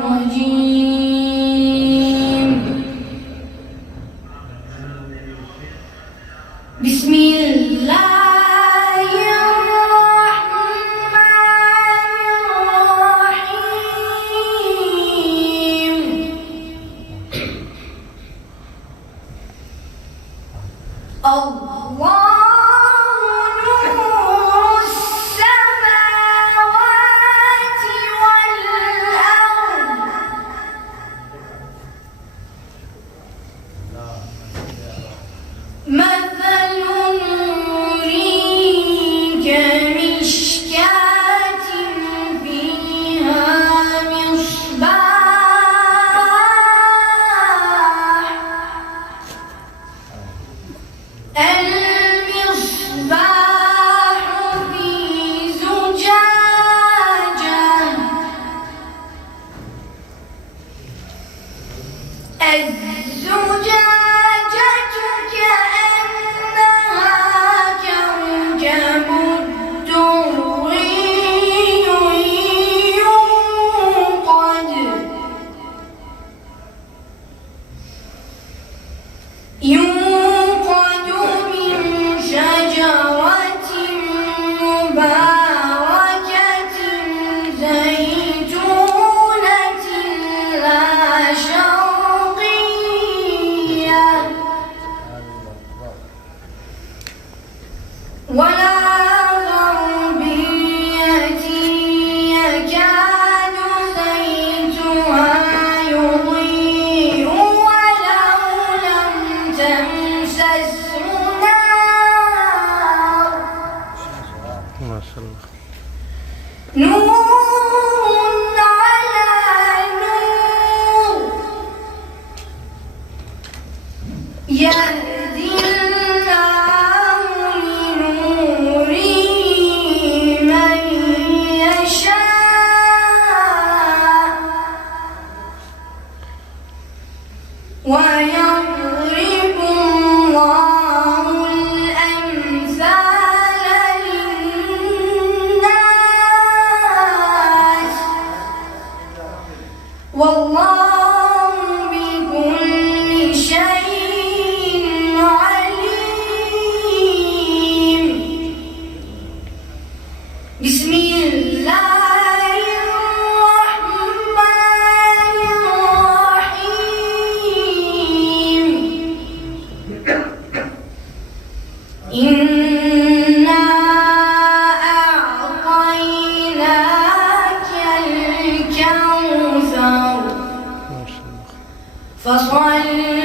الرجيم. بسم الله الرحمن الرحيم. الله مثل نوره كمشكاة فيها مصباح المصباح في زجاجة الزجاجة يوقد من شجرة مباركة زيتونة لا شرقية ولا غربية يكاد زيتها يضيء ولو لم تمسسه نار ما شاء الله نور على نور يهدي الله لنوره من يشاء ويضرب الله الأمثال للناس والله بكل شيء عليم. بسم الله الرحمن الرحيم. إنا أعطيناك الكوثر ما شاء الله فصل